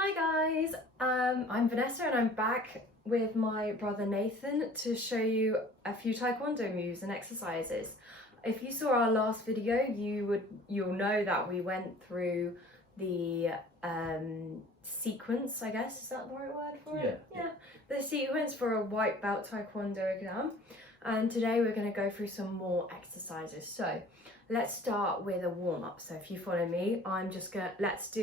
Hi guys, I'm Vanessa and I'm back with my brother Nathan to show you a few Taekwondo moves and exercises. If you saw our last video, you'll know that we went through the sequence, I guess, is that the right word for it? Yeah, the sequence for a white belt Taekwondo exam. And today we're going to go through some more exercises. So let's start with a warm-up. So if you follow me, I'm just gonna, let's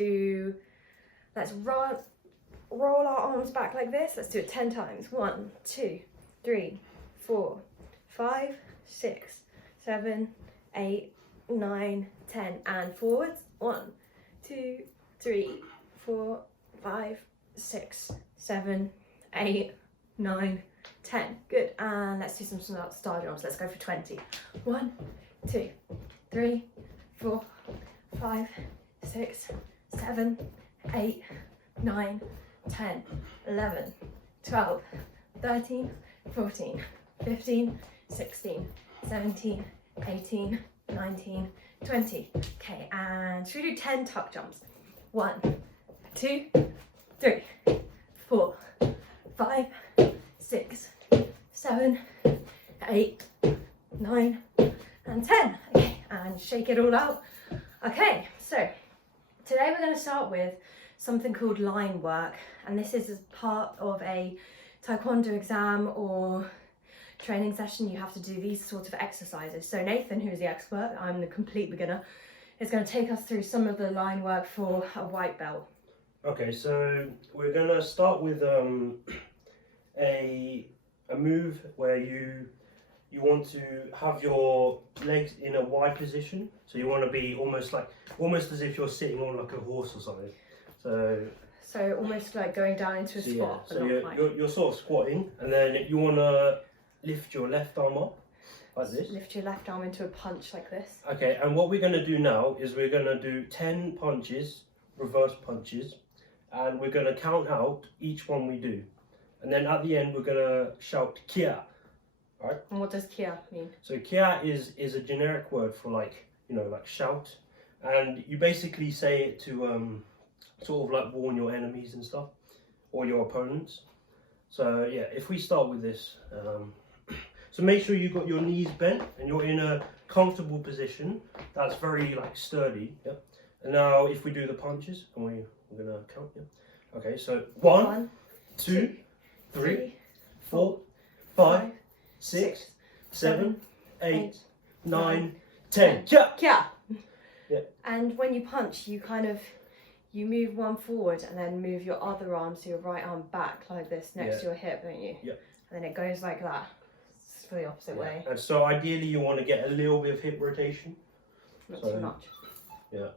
roll our arms back like this. Let's do it 10 times. 1, 2, 3, 4, 5, 6, 7, 8, 9, 10. And forwards. 1, 2, 3, 4, 5, 6, 7, 8, 9, 10. Good. And let's do some star jumps. Let's go for 20. 1, 2, 3, 4, 5, 6, 7, 8, 9, 10, 11, 12, 13, 14, 15, 16, 17, 18, 19, 20. Okay, and should we do 10 tuck jumps? 1, 2, 3, 4, 5, 6, 7, 8, 9, and 10. Okay, and shake it all out. Okay, so today we're going to start with something called line work, and this is as part of a Taekwondo exam or training session. You have to do these sorts of exercises. So Nathan, who's the expert, I'm the complete beginner, is going to take us through some of the line work for a white belt. Okay, so we're going to start with a move where you want to have your legs in a wide position. So you want to be almost as if you're sitting on like a horse or something. So almost like going down into a squat. Yeah. So you're sort of squatting, and then you want to lift your left arm up like this. Lift your left arm into a punch like this. Okay, and what we're going to do now is we're going to do 10 punches, reverse punches, and we're going to count out each one we do. And then at the end we're going to shout Kia. Right? And what does Kia mean? So Kia is a generic word for like shout, and you basically say it to sort of like warn your enemies and stuff, or your opponents. So yeah, if we start with this, so make sure you've got your knees bent and you're in a comfortable position that's very like sturdy. Yeah. And now if we do the punches, and we're gonna count. Yeah. Okay. So 1, 2, 3, 4, 5, 6, 7, 8, 9, 10. Kia! Kia! Yeah. And when you punch, you move one forward and then move your other arm, so your right arm back like this next to your hip, don't you? Yeah. And then it goes like that. It's for the opposite way. And so ideally you want to get a little bit of hip rotation. Not too much. Yeah.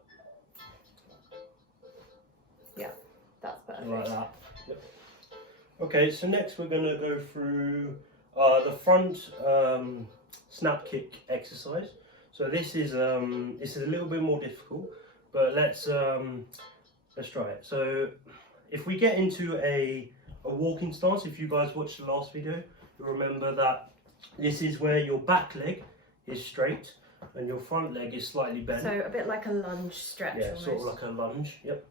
Yeah, that's perfect. Like that. Yep. Okay, so next we're going to go through the front snap kick exercise. So this is a little bit more difficult, but let's try it. So if we get into a walking stance, if you guys watched the last video, you'll remember that this is where your back leg is straight and your front leg is slightly bent. So a bit like a lunge stretch. Yeah, almost. sort of like a lunge. Yep.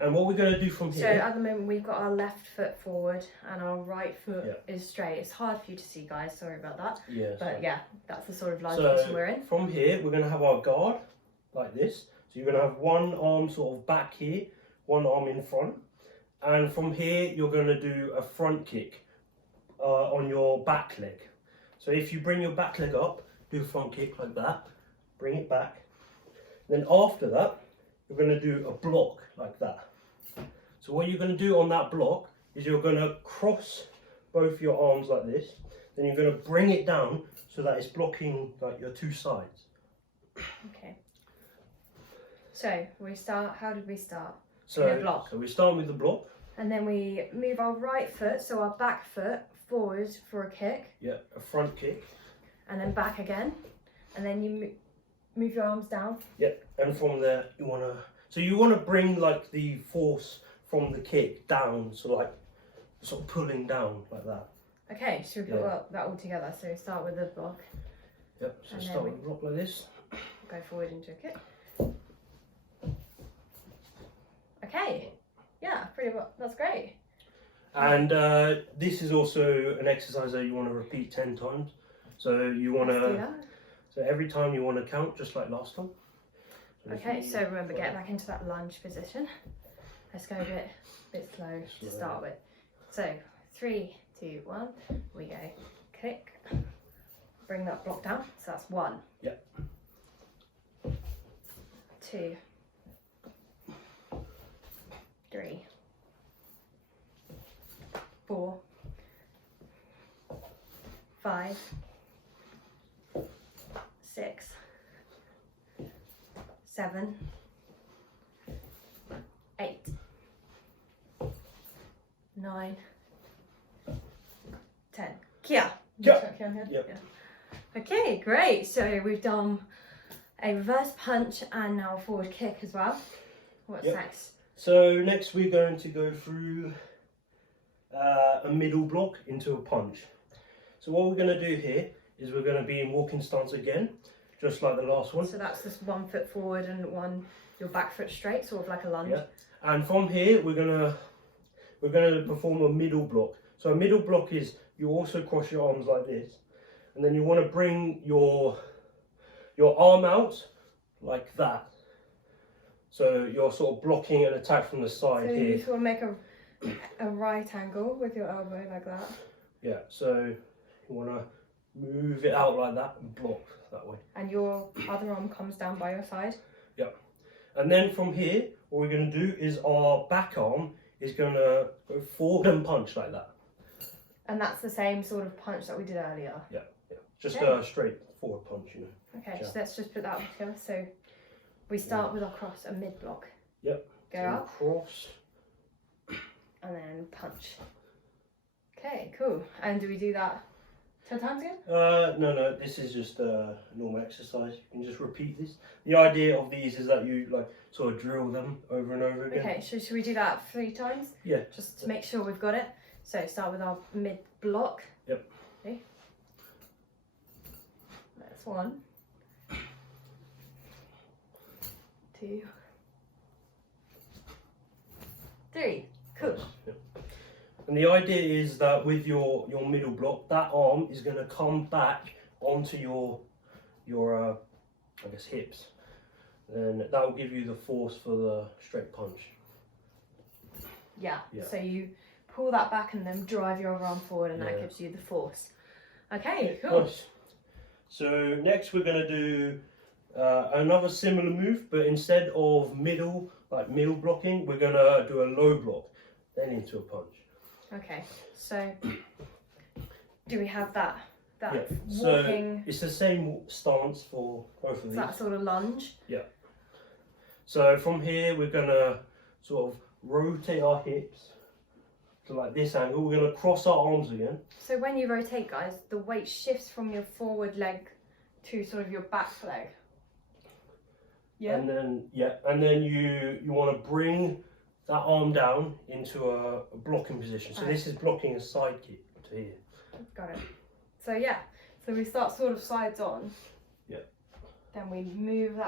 And what we're going to do from here... So at the moment we've got our left foot forward and our right foot is straight. It's hard for you to see, guys, sorry about that. Yeah. But yeah, that's the sort of line position we're in. From here we're going to have our guard like this. So you're going to have one arm sort of back here, one arm in front. And from here you're going to do a front kick on your back leg. So if you bring your back leg up, do a front kick like that, bring it back. Then after that, you're going to do a block like that. So what you're going to do on that block is you're going to cross both your arms like this. Then you're going to bring it down so that it's blocking like your two sides. Okay. So we start, how did we start? So, block. So we start with the block. And then we move our right foot, so our back foot, forward for a kick. Yeah, a front kick. And then back again. And then you move your arms down. Yeah, and from there you want to bring like the force from the kick down, so like sort of pulling down like that. Okay, should we put that all together? So start with the block. Yep, so start with the block like this. Go forward into a kick. Okay, yeah, pretty well. That's great. And this is also an exercise that you want to repeat 10 times. So you want Let's do to, that. so every time you want to count, just like last time. Okay, so remember, get back into that lunge position. Let's go a bit slow to start with. So 3, 2, 1, we go. Kick. Bring that block down. So that's 1. Yep. 2, 3, 4, 5, 6, 7, 8, 9, 10. Kia. Yep. Kia. Yep. Yeah. Okay, great. So we've done a reverse punch and now a forward kick as well. What's Yep. next? So next we're going to go through a middle block into a punch. So what we're going to do here is we're going to be in walking stance again, just like the last one. So that's just 1 foot forward and your back foot straight, sort of like a lunge. Yeah. And from here we're gonna perform a middle block. So a middle block is you also cross your arms like this, and then you want to bring your arm out like that. So you're sort of blocking an attack from the side So here. you sort of make a right angle with your elbow like that. Yeah. So you want to move it out like that and block that way. And your other arm comes down by your side. Yeah. And then from here, what we're going to do is our back arm is going to go forward and punch like that. And that's the same sort of punch that we did earlier. Yeah. Just Okay. a straight forward punch, you know. Okay, Yeah. so let's just put that together. So we start with our cross, a mid block. Yep. Go So up cross. and then punch. Okay, cool. And do we do that 10 times again? No, this is just a normal exercise. You can just repeat this. The idea of these is that you like sort of drill them over and over again. Okay, so should we do that 3 times? Yeah. Just to make sure we've got it. So start with our mid block. Yep. Okay. That's 1. 2. 3. Cool. Yeah. And the idea is that with your middle block, that arm is going to come back onto your I guess hips, and that will give you the force for the straight punch. Yeah. Yeah. So you pull that back and then drive your other arm forward, and that Yeah. gives you the force. Okay, cool. Nice. So next we're going to do another similar move, but instead of middle blocking, we're going to do a low block, then into a punch. Okay, so do we have that Yeah. walking, So it's the same stance for both of these. that sort of lunge? So from here we're going to sort of rotate our hips to like this angle. We're going to cross our arms again. So when you rotate, guys, the weight shifts from your forward leg to sort of your back leg. Yeah. And then you want to bring that arm down into a blocking position. So Right. this is blocking a side kick to here. Got it. So yeah, so we start sort of sides on. Yeah. Then we move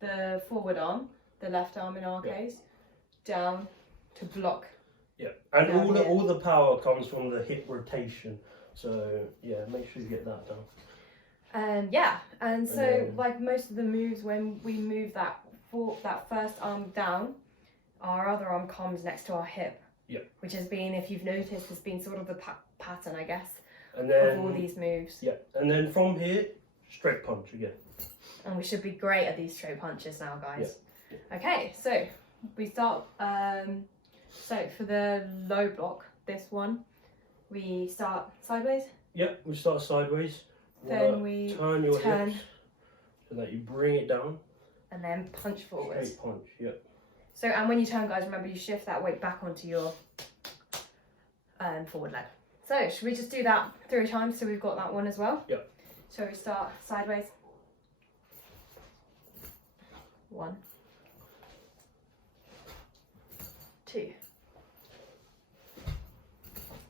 the forward arm, the left arm in our Yeah. case, down to block. Yeah, and Down here. all the power comes from the hip rotation. So yeah, make sure you get that done. Yeah, and so then- like most of the moves, when we move that first arm down, our other arm comes next to our hip. Yeah. Which has been, if you've noticed, has been sort of the pattern, I guess, And of all then these moves. yeah, and then from here, straight punch again. And we should be great at these straight punches now, guys. Okay, so we start. So for the low block, this one, we start sideways. Yeah, we start sideways. You Then wanna we turn your turn. hips so that you bring it down. And then punch forward. Straight punch. Yeah. So, and when you turn, guys, remember you shift that weight back onto your forward leg. So, should we just do that 3 times so we've got that one as well? Yep. So we start sideways. 1, 2,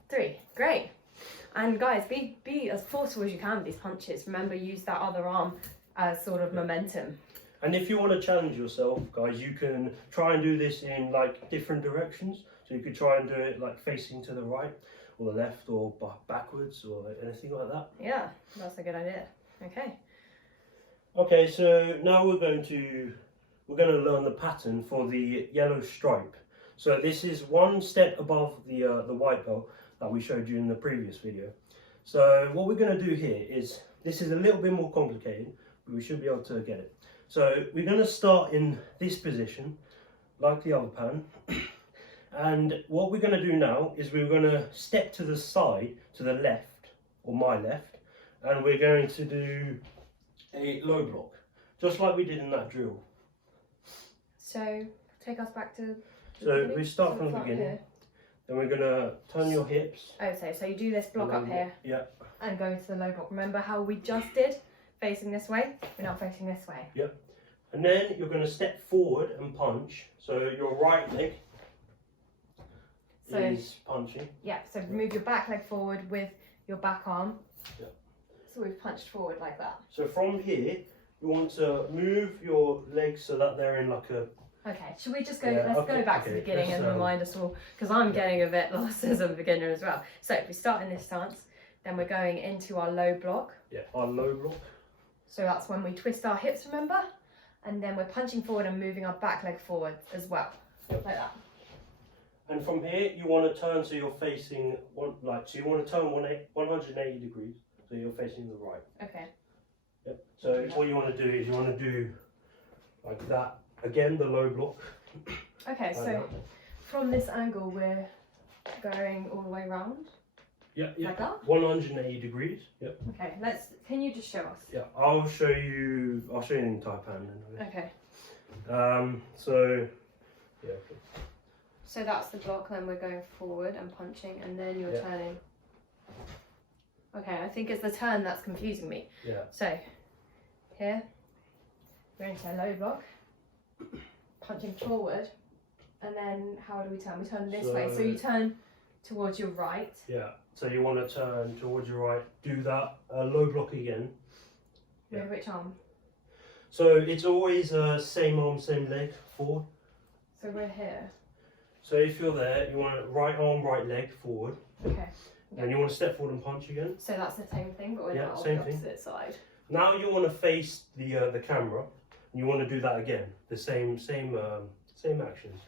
3. Great. And guys, be as forceful as you can with these punches. Remember, use that other arm as sort of momentum. And if you want to challenge yourself, guys, you can try and do this in like different directions. So you could try and do it like facing to the right or the left or backwards or anything like that. Yeah, that's a good idea. Okay. Okay, so now we're going to learn the pattern for the yellow stripe. So this is one step above the white belt that we showed you in the previous video. So what we're going to do here is, this is a little bit more complicated, but we should be able to get it. So we're going to start in this position, like the other pan. And what we're going to do now is we're going to step to the side, to the left, or my left, and we're going to do a low block, just like we did in that drill. So take us back to. So we start from the beginning. Here. Then we're going to turn your hips. Oh, so you do this block up here. Yeah. And go to the low block. Remember how we just did? Facing this way. We're not facing this way. Yep. And then you're going to step forward and punch. So your right leg is punching. Yeah. So move your back leg forward with your back arm. Yep. So we've punched forward like that. So from here, you want to move your legs so that they're in like a. Okay, should we just go, Yeah, let's go back to the beginning and remind us all, because I'm getting a bit lost as a beginner as well. So if we start in this stance, then we're going into our low block. Yeah, our low block. So that's when we twist our hips, remember? And then we're punching forward and moving our back leg forward as well, like that. And from here, you want to turn so you're facing, so you want to turn 180 degrees, so you're facing the right. Okay. Yep. So what you want to do is you want to do like that. Again, the low block. Okay, so from this angle, we're going all the way around. Yeah, yeah. Like that? 180 degrees. Yep. Okay, can you just show us? Yeah, I'll show you the entire pan then. Okay. So, yeah. Okay. So that's the block, then we're going forward and punching, and then you're turning. Okay, I think it's the turn that's confusing me. Yeah. So, here, we're into a low block, punching forward, and then how do we turn? We turn this way, so you turn towards your right. Yeah, so you want to turn towards your right, do that low block again. With which arm? So it's always same arm, same leg, forward. So we're here. So if you're there, you want right arm, right leg forward. Okay. And you want to step forward and punch again. So that's the same thing, but we're now on same the thing. opposite side. Now you want to face the camera, and you want to do that again. The same actions.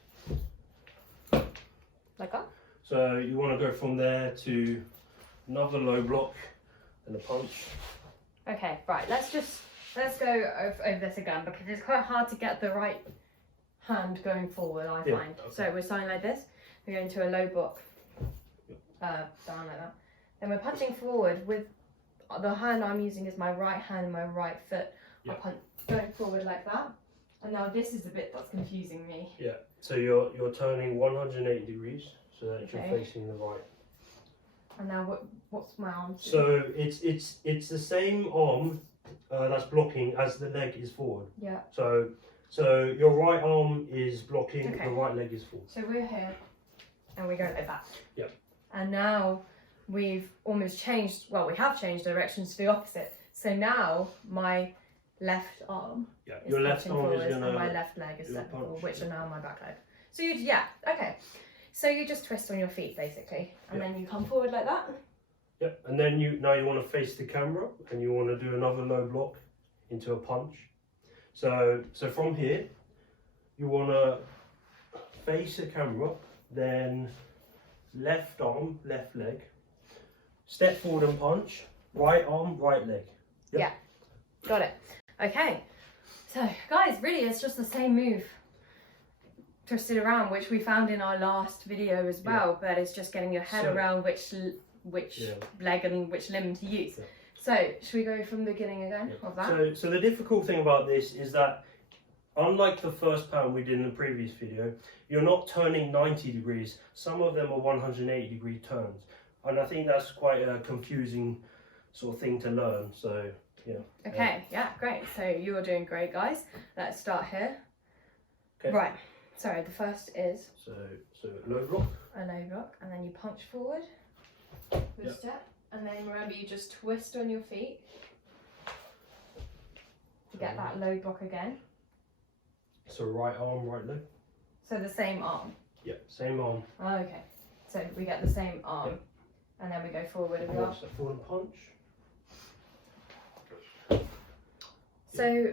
Like that? So you want to go from there to another low block and a punch. Okay, right. Let's go over this again, because it's quite hard to get the right hand going forward, I find. Okay. So we're starting like this. We're going to a low block. Down like that. Then we're punching forward with the hand I'm using is my right hand and my right foot. Yeah. I punch going forward like that. And now this is the bit that's confusing me. Yeah. So you're turning 180 degrees so that Okay. you're facing the right. And now what's my arm? So it's the same arm that's blocking as the leg is forward. Yeah. So your right arm is blocking, Okay. the right leg is forward. So we're here and we go like that. Yep. And now we've almost changed, well, we have changed directions to the opposite. So now my left arm Yeah. is Your left punching arm forward is gonna. and my left leg is gonna stepping forward, punch, which yeah. are now my back leg. So okay. So you just twist on your feet basically, and Yeah. then you come forward like that. Yep. And then you want to face the camera and you want to do another low block into a punch. So from here, you want to face the camera, then left arm, left leg, step forward and punch, right arm, right leg. Yep. Yeah, got it. Okay, so guys, really it's just the same move twisted around, which we found in our last video as well, but it's just getting your head around which leg and which limb to use. Yeah. So should we go from the beginning again of that? So the difficult thing about this is that unlike the first pan we did in the previous video, you're not turning 90 degrees. Some of them are 180 degree turns. And I think that's quite a confusing sort of thing to learn. So, yeah. Okay, yeah, great. So you're doing great, guys. Let's start here. Okay. Right. Sorry, the first is So low block. a low block, and then you punch forward with a step. And then remember, you just twist on your feet to get that low block again. So right arm, right leg. So the same arm. Yeah, same arm. Oh, okay. So we get the same arm, and then we go forward and we are. Step forward and punch. So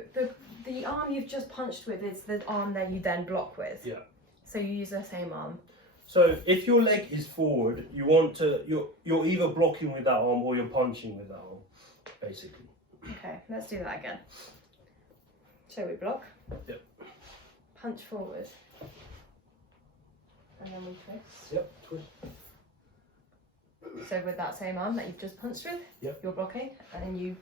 the arm you've just punched with is the arm that you then block with. Yeah. So you use the same arm. So if your leg is forward, you want to you're either blocking with that arm or you're punching with that arm, basically. Okay, let's do that again. So we block. Yep. Punch forward. And then we twist. Yep. Twist. So with that same arm that you've just punched with, Yep. you're blocking, and then you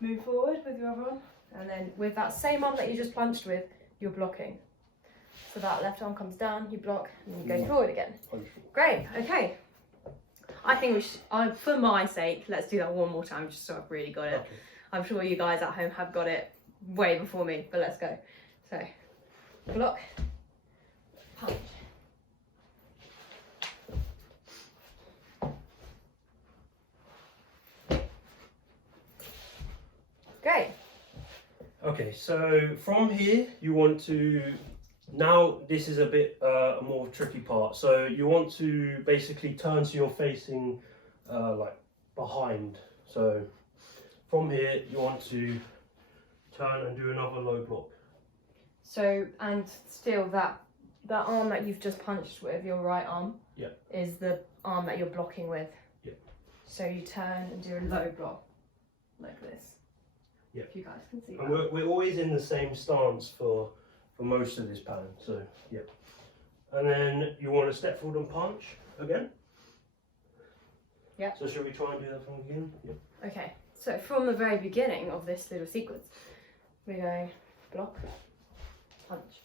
move forward with your other arm, and then with that same arm that you just punched with, you're blocking. So that left arm comes down, you block, and then you go forward again. Punch. Great, okay. I think we should, for my sake, let's do that one more time just so I've really got it. Okay. I'm sure you guys at home have got it way before me, but let's go. So, block, punch. Great. Okay, so from here you want to, now this is a bit more tricky part. So you want to basically turn so you're facing like behind. So from here you want to turn and do another low block. So, and still that arm that you've just punched with, your right arm, is the arm that you're blocking with. Yeah. So you turn and do a low block, like this. Yeah. If you guys can see And that. we're always in the same stance for most of this pattern, so yeah. And then you want to step forward and punch again. Yeah. So shall we try and do that from the beginning? Yeah. Okay, so from the very beginning of this little sequence, we're going block, punch,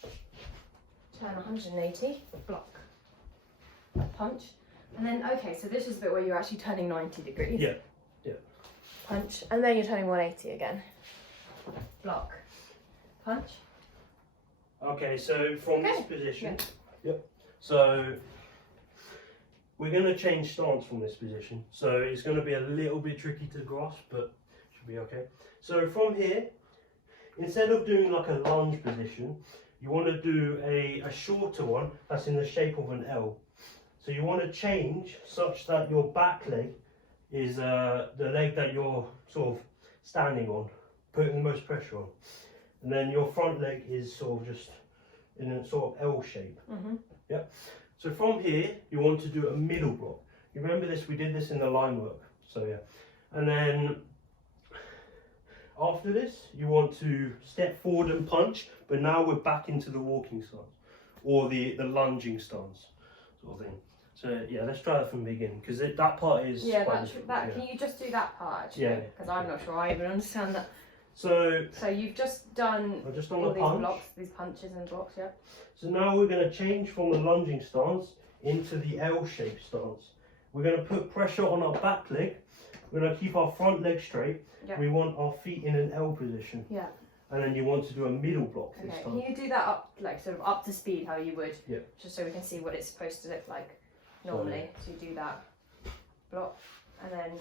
turn 180, block, punch, and then, okay, so this is the bit where you're actually turning 90 degrees. Yeah, yeah. Punch, and then you're turning 180 again. Block, punch. Okay, so from this position, Yeah. yep. So we're going to change stance from this position. So it's going to be a little bit tricky to grasp, but should be okay. So from here, instead of doing like a lunge position, you want to do a shorter one that's in the shape of an L. So you want to change such that your back leg is the leg that you're sort of standing on, putting the most pressure on. And then your front leg is sort of just in a sort of L shape. Mm-hmm. Yep. So from here, you want to do a middle block. You remember this? We did this in the line work. So yeah. And then after this, you want to step forward and punch, but now we're back into the walking stance or the lunging stance sort of thing. So yeah, let's try that from the beginning because that part is quite difficult, yeah. Can you just do that part actually? Yeah. Because I'm not sure I even understand that. So you've just done I've just done all the these punch. blocks, these punches and blocks, yeah. So now we're going to change from the lunging stance into the L-shaped stance. We're going to put pressure on our back leg. We're going to keep our front leg straight. Yeah. We want our feet in an L position. Yeah. And then you want to do a middle block this Okay. time. Can you do that up, like sort of up to speed, how you would? Yeah. Just so we can see what it's supposed to look like normally. So you do that block, and then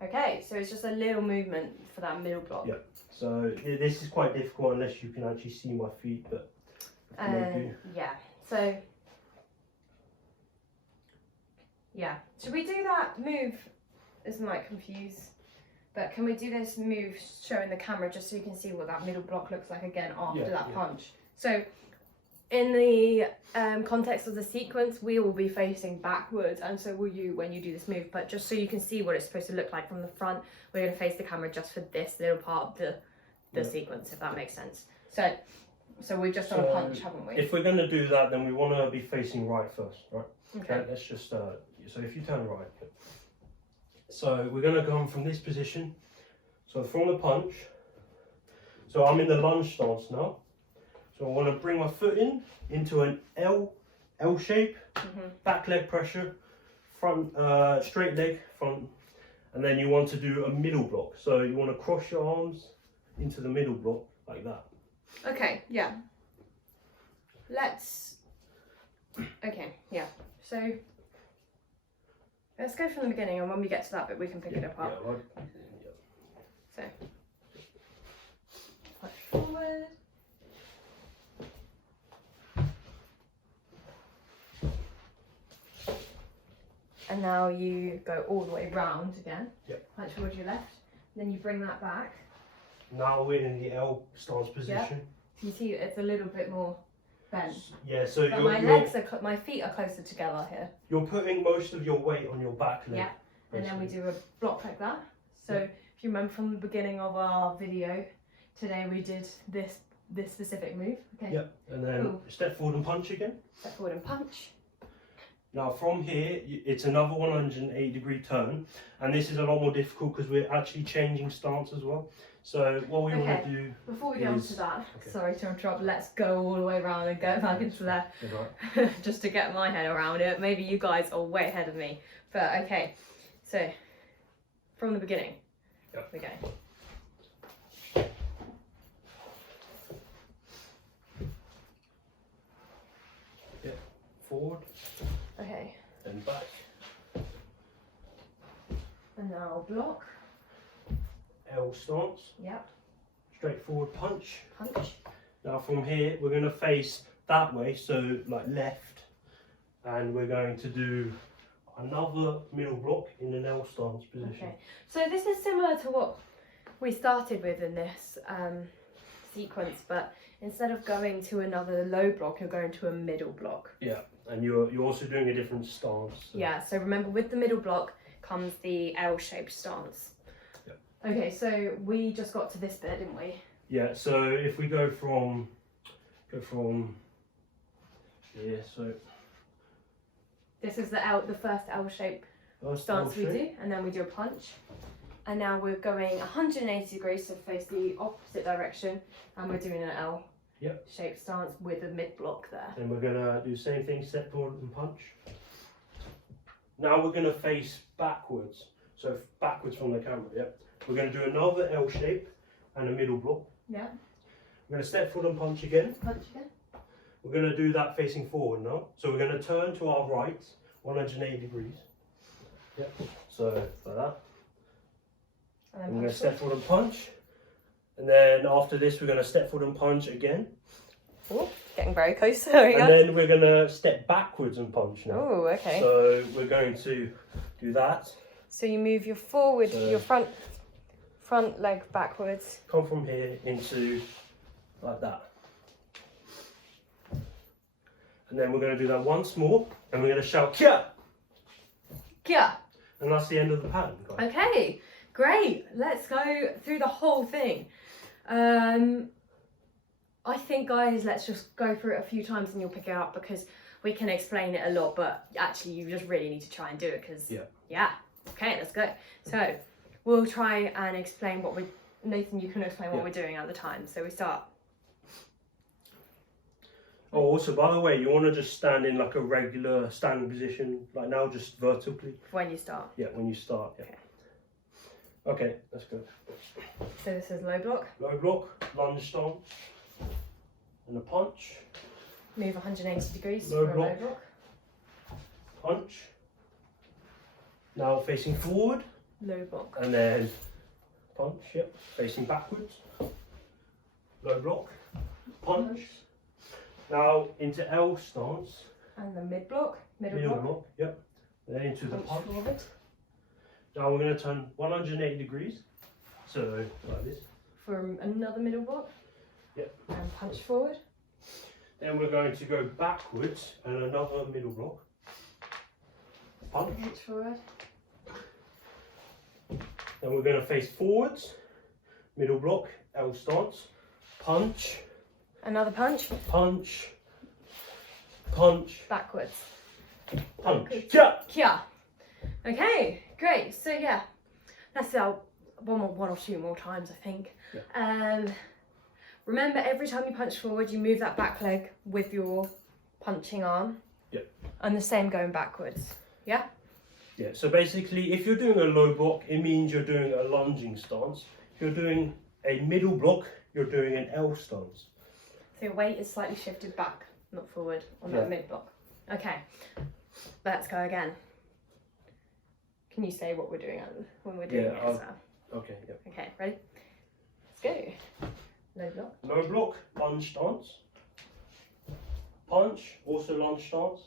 okay. So it's just a little movement for that middle block. Yeah. So this is quite difficult unless you can actually see my feet, but maybe. Yeah. So yeah. Should we do that move? This might confuse, but can we do this move showing the camera just so you can see what that middle block looks like again after that punch? So in the context of the sequence, we will be facing backwards, and so will you when you do this move, but just so you can see what it's supposed to look like from the front, we're going to face the camera just for this little part of the sequence, if that makes sense. So we've just done a punch, haven't we? If we're going to do that, then we want to be facing right first, right? Okay. Let's just, so if you turn right. So we're going to come from this position. So from the punch, so I'm in the lunge stance now. So I want to bring my foot into an L shape, back leg pressure, front straight leg front, and then you want to do a middle block. So you want to cross your arms into the middle block like that. Okay, yeah. Okay, yeah. So let's go from the beginning, and when we get to that bit, we can pick it apart. Yeah, right. So punch forward. now you go all the way round again. Yep. Punch forward to your left. Then you bring that back. Now we're in the L stance position. You see it's a little bit more bent. Yeah, so But my feet are closer together here. you're putting most of your weight on your back leg. Yeah. And then we do a block like that. So if you remember from the beginning of our video, today we did this specific move. Okay. Yep. And then step forward and punch again. Step forward and punch. Now from here, it's another 180-degree turn, and this is a lot more difficult because we're actually changing stance as well. So what we want to do before we get on to that, sorry to interrupt, let's go all the way around and go back into there. Right. Just to get my head around it. Maybe you guys are way ahead of me. But okay, so from the beginning. Yep. Okay. Yep. Forward. Okay. And back. And now block. L stance. Yep. Straight forward punch. Punch. Now from here, we're going to face that way, so like left, and we're going to do another middle block in an L stance position. Okay. So this is similar to what we started with in this sequence, but instead of going to another low block, you're going to a middle block. Yeah, and you're also doing a different stance. So. Yeah, so remember with the middle block comes the L-shaped stance. Yep. Okay, so we just got to this bit, didn't we? Yeah, so if we go from here, so this is the first L-shaped stance we do, and then we do a punch. And now we're going 180 degrees to face the opposite direction, and we're doing an L-shaped stance with a mid block there. Then we're gonna do the same thing, step forward and punch. Now we're gonna face backwards, so backwards from the camera. Yep. We're gonna do another L shape and a middle block. Yeah. We're gonna step forward and punch again. Punch again. We're going to do that facing forward now. So we're going to turn to our right, 180 degrees. Yep. So like that. And we're going to step forward and punch. And then after this, we're going to step forward and punch again. Oh, getting very close. There we go. And then we're going to step backwards and punch now. Oh, okay. So we're going to do that. So you move your forward, your front leg backwards. Come from here into like that. And then we're going to do that once more, and we're going to shout "Kia!" Kia! And that's the end of the pattern, guys. Okay, great. Let's go through the whole thing. I think, guys, let's just go through it a few times and you'll pick it up, because we can explain it a lot, but actually you just really need to try and do it, because yeah. Okay, let's go. So we'll try and explain what we. Nathan, you can explain what we're doing at the time. So we start. Oh, also, by the way, you want to just stand in like a regular standing position, like now, just vertically. When you start. Yeah, when you start. Yeah. Okay, let's go. So this is low block. Low block, lunge stance, and a punch. Move 180 degrees Low for a block. low block. Punch. Now facing forward. Low block. And then punch. Yep. Facing backwards. Low block. Punch. Now into L stance. And the mid block. Middle block. Yep. Then into the punch. Forward. Now we're going to turn 180 degrees. So like this. For another middle block. Yep. And punch forward. Then we're going to go backwards and another middle block. Punch. Punch forward. Then we're going to face forwards. Middle block. L stance. Punch. Another punch. Punch. Punch. Backwards. Punch. Kia. Kia. Okay, great. So yeah, let's do one or two more times, I think. Yeah. Remember, every time you punch forward, you move that back leg with your punching arm. Yep. And the same going backwards. Yeah? Yeah, so basically, if you're doing a low block, it means you're doing a lunging stance. If you're doing a middle block, you're doing an L stance. So your weight is slightly shifted back, not forward, on that mid block. Okay, let's go again. Can you say what we're doing when we're doing it as well? Okay, yeah. Okay, ready? Let's go. Low block. Low block, lunge stance. Punch, also lunge stance.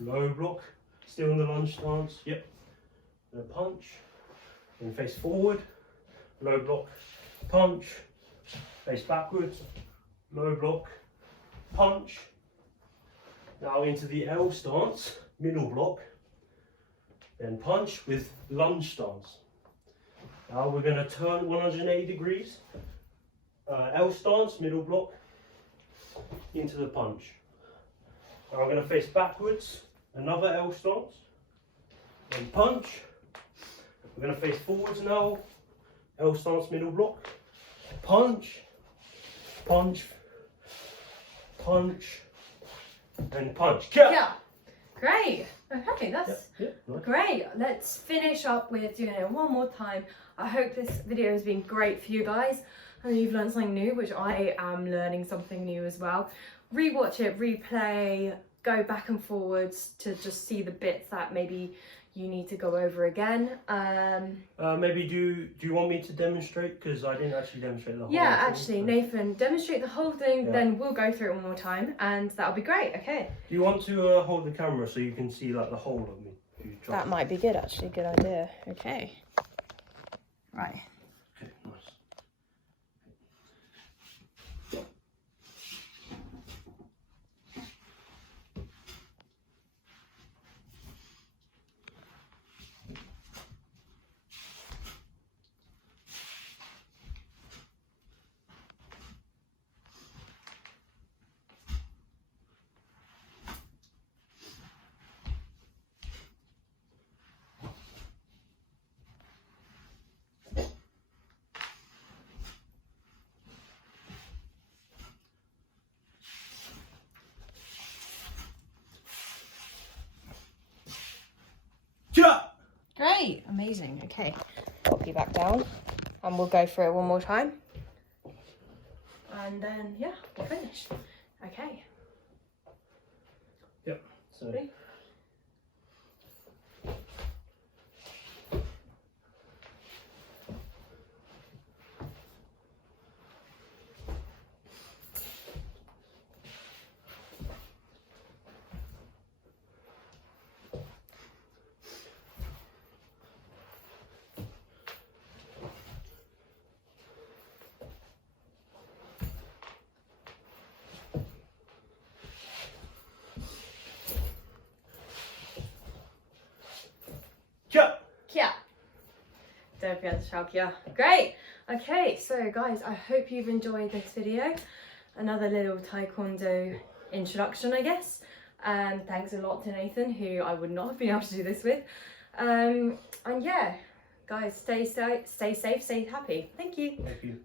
Low block, Still in the lunge stance. Yep. And a punch. Then face forward. Low block. Punch. Face backwards. Low block. Punch. Now into the L stance. Middle block. Then punch with lunge stance. Now we're going to turn 180 degrees. L stance, middle block. Into the punch. Now we're going to face backwards. Another L stance. Then punch. We're going to face forwards now. L stance, middle block. Punch. Punch. Punch. And punch. Yeah. Great. Okay, that's nice. great. Let's finish up with doing it one more time. I hope this video has been great for you guys and you've learned something new, which I am learning something new as well. Rewatch it, replay, go back and forwards to just see the bits that maybe you need to go over again. Maybe do you want me to demonstrate? Because I didn't actually demonstrate the whole thing. Yeah, actually, Nathan, demonstrate the whole thing, Yeah. then we'll go through it one more time and that'll be great. Okay. Do you want to hold the camera so you can see like the whole of me? If you try. That might be good, actually. Good idea. Okay. Right. Okay, nice. Great, amazing. Okay, pop you back down and we'll go through it one more time. And then, yeah, we'll finish. Okay. Yep. So. Ready? Kia. Don't forget to shout kia. Great. Okay, so guys, I hope you've enjoyed this video. Another little Taekwondo introduction, I guess. Thanks a lot to Nathan, who I would not have been able to do this with. And yeah, guys, stay safe, stay happy. Thank you. Thank you.